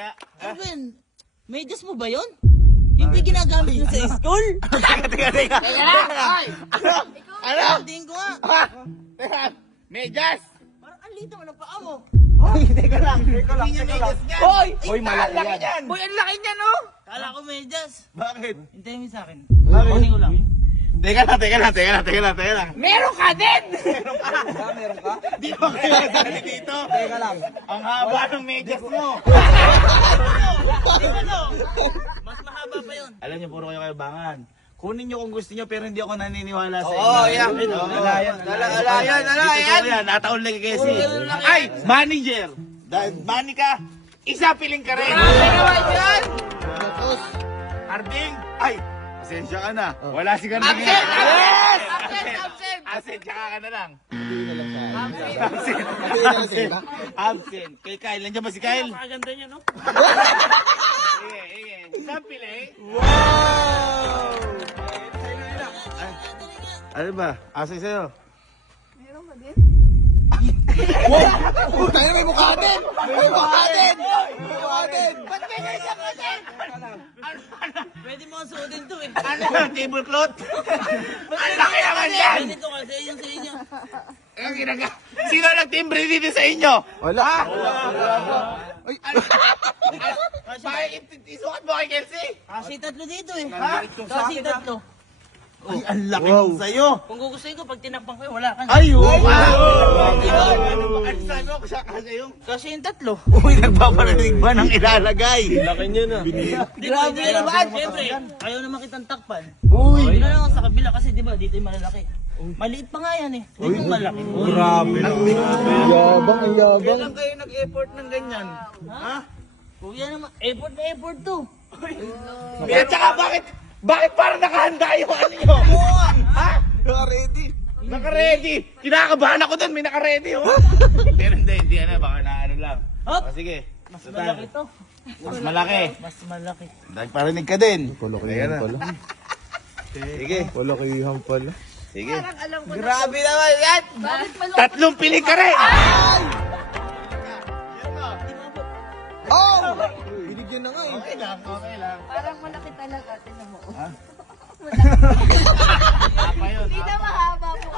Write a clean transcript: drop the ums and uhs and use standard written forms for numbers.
kaya? Alvin, medyas mo ba yun? Yung ba ginagamit mo sa school? Teka. Ano? Tingin ko nga. Teka, medyas! Parang ang lito mo ng paa mo. Hoy, teka lang. Hindi niya medyas yan. Hoy, malaki yan. Boy, ang laki niyan, no? Kala ko medyas. Bakit? Hintayin mo sa akin. Bakit? Kunin ko lang. Teka lang. Meron ka din! Meron ka? Di ba kayo nasali dito? Teka lang. Ang haba ng medyas mo. Mas mahaba pa yun. Alam niyo, puro kayo kayabangan. Kunin niyo kung gusto niyo, pero hindi ako naniniwala sa inyo. Oo, yan. Alayan. Alayan. Yan, nataon lang kay kasi. Ay, manager! Dahil money ka, isa piling ka rin. Harding! Ay, pasensya ka na. Wala si Harding. Absent! Absent, tsaka ka na lang. Absent. Absent. Kay Kyle, nandiyan ba si Kyle? Napakaganda niya, no? Sige. Isang piling. Ano ba? Asa sa'yo? Tayo may mukha din! May mukha din! Ba't ganyan siya kasi? Pwede mo suotin to eh. Ano? Tablecloth? Ang laki naman yan! Ganito ka sa inyo. Ang ginaga- Sino nagtimbre dito sa inyo? Wala. Bakit isukat mo kay Kelsey? Kasi tatlo dito eh. Ha? Kasi tatlo. Ay, ang laki wow. Sa'yo! Kung gugustuhin ko, pag tinakpan ko, wala ka na. Ay, wow! Ano sabi mo? Kasi yung... Kasi yung tatlo. Uy, nagpaparinig ba ng ilalagay? Laki niya na. Grabe na ba? Siyempre, ayaw naman kitang takpan. Uy! Yun na lang ako sa kabila kasi di ba dito yung malalaki. Maliit pa nga yan eh. Dito yung malaki. Grabe na. Yabang, ang yabang. Kailan kayo nag-effort ng ganyan? Ha? Kuya naman, effort na effort to. At saka bakit parang nakahanda yung ano nyo? Ha? Ready. Naka-ready! Kinakabahan ako dun, may naka-ready oh! Pero hindi na, baka na ano lang. Hop! O sige, Mas malaki to. mas malaki. Mas malaki. Nagparinig ka din. Palakihan pala. Sige, Palakihan pala. sige. Grabe naman yan! Tatlong piling ka rin! Oh! Binigyan na nga eh. Okay lang. Parang malaki talaga. Tinan mo. Apa yun? Hindi na mahaba po.